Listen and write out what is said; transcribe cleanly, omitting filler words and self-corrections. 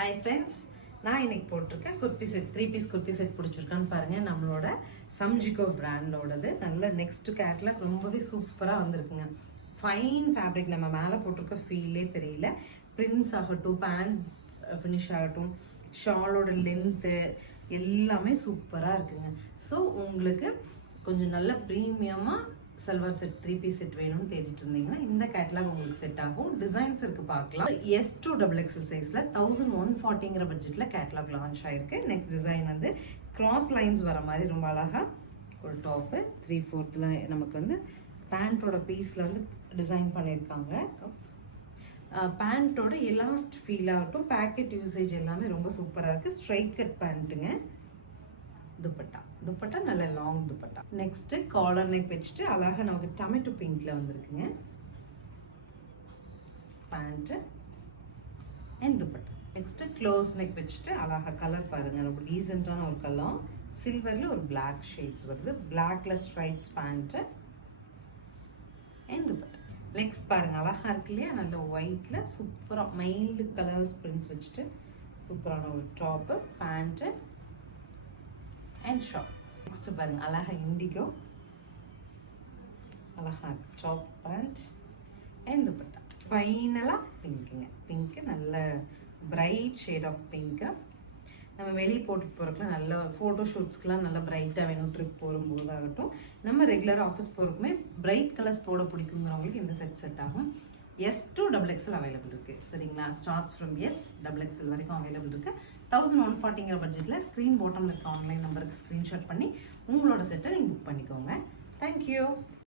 Hi friends, நான் இன்னைக்கு போட்டிருக்கேன் kurti set, 3 piece kurti set பிடிச்சிருக்கான்னு பாருங்கள். நம்மளோட சம்ஜிகோ பிராண்டோடது நல்ல நெக்ஸ்ட் கேட்லாக் ரொம்பவே சூப்பராக வந்திருக்குங்க. ஃபைன் ஃபேப்ரிக், நம்ம மேலே போட்டிருக்க ஃபீலே தெரியல. பிரிண்ட்ஸ் ஆகட்டும், பேண்ட் ஃபினிஷ் ஆகட்டும், ஷாலோட லென்த்து எல்லாமே சூப்பராக இருக்குங்க. ஸோ உங்களுக்கு கொஞ்சம் நல்ல ப்ரீமியமாக சல்வார் செட் 3 பீஸ் செட் வேணும்னு தேடிட்டு இருந்தீங்கன்னா இந்த கேட்லாக் உங்களுக்கு செட் ஆகும். டிசைன்ஸ் இருக்கு பார்க்கலாம். S2 XXL சைஸ்ல 1140ங்கிற பட்ஜெட்ல கேட்லாக் லான்ச் ஆயிருக்கு. நெக்ஸ்ட் டிசைன் வந்து கிராஸ் லைன்ஸ் வர மாதிரி ரொம்ப அழகா ஒரு டாப்பு 3/4 நமக்கு வந்து பேண்டோட பீஸ்ல வந்து டிசைன் பண்ணியிருக்காங்க. பேண்ட்டோட எலாஸ்ட் ஃபீல் ஆகட்டும், பேக்கெட் யூசேஜ் எல்லாமே ரொம்ப சூப்பராக இருக்குது. ஸ்ட்ரைட் கட் பேண்ட்டுங்க. துப்பட்டா நல்ல long dupatta. Next collar neck வச்சுட்டு அழகா நமக்கு டொமேட்டோ பிங்க்ல வந்திருக்குங்க pant and dupatta. Next close neck வச்சுட்டு அழகா கலர் பாருங்க, ரொம்ப டீசென்டான ஒரு கலர். சில்வர்ல ஒரு பிளாக் ஷேட்ஸ் வருது. பிளாக்ல stripes pant and dupatta. Legs பாருங்க அழகா இருக்கு இல்லையா, நல்ல ஒயிட்ல சூப்பரா மைல்டு கலர்ஸ் பிரிண்ட்ஸ் வச்சுட்டு சூப்பரான ஒரு top, pant and shop. Next பாருங்க அழகா இண்டிகோ, அழகா டாப் பேண்ட் அண்ட் துப்பட்டா. ஃபைனலா பிங்க்குங்க. பிங்க் நல்ல பிரைட் ஷேட் ஆஃப் பிங்க். நம்ம வெளியே போட்டு போகிறதுக்குலாம் நல்ல ஃபோட்டோ ஷூட்ஸ்க்குலாம் நல்லா பிரைட்டாக வேணும். ட்ரிப் போகும்போது ஆகட்டும், நம்ம ரெகுலர் ஆஃபீஸ் போகிறதுக்குமே பிரைட் கலர்ஸ் போட பிடிக்குங்கிறவங்களுக்கு இந்த செட் ஆகும். S2 XXL அவைலபிள் இருக்கு. சரிங்களா, ஸ்டார்ட்ஸ் ஃப்ரம் SXXL வரைக்கும் அவைலபிள் இருக்கு. 1140ங்கிற பட்ஜெட்டில் ஸ்க்ரீன் பாட்டமில் இருக்க ஆன்லைன் நம்பருக்கு ஸ்க்ரீன்ஷாட் பண்ணி உங்களோட செட்டை நீங்கள் புக் பண்ணிக்கோங்க. தேங்க்யூ.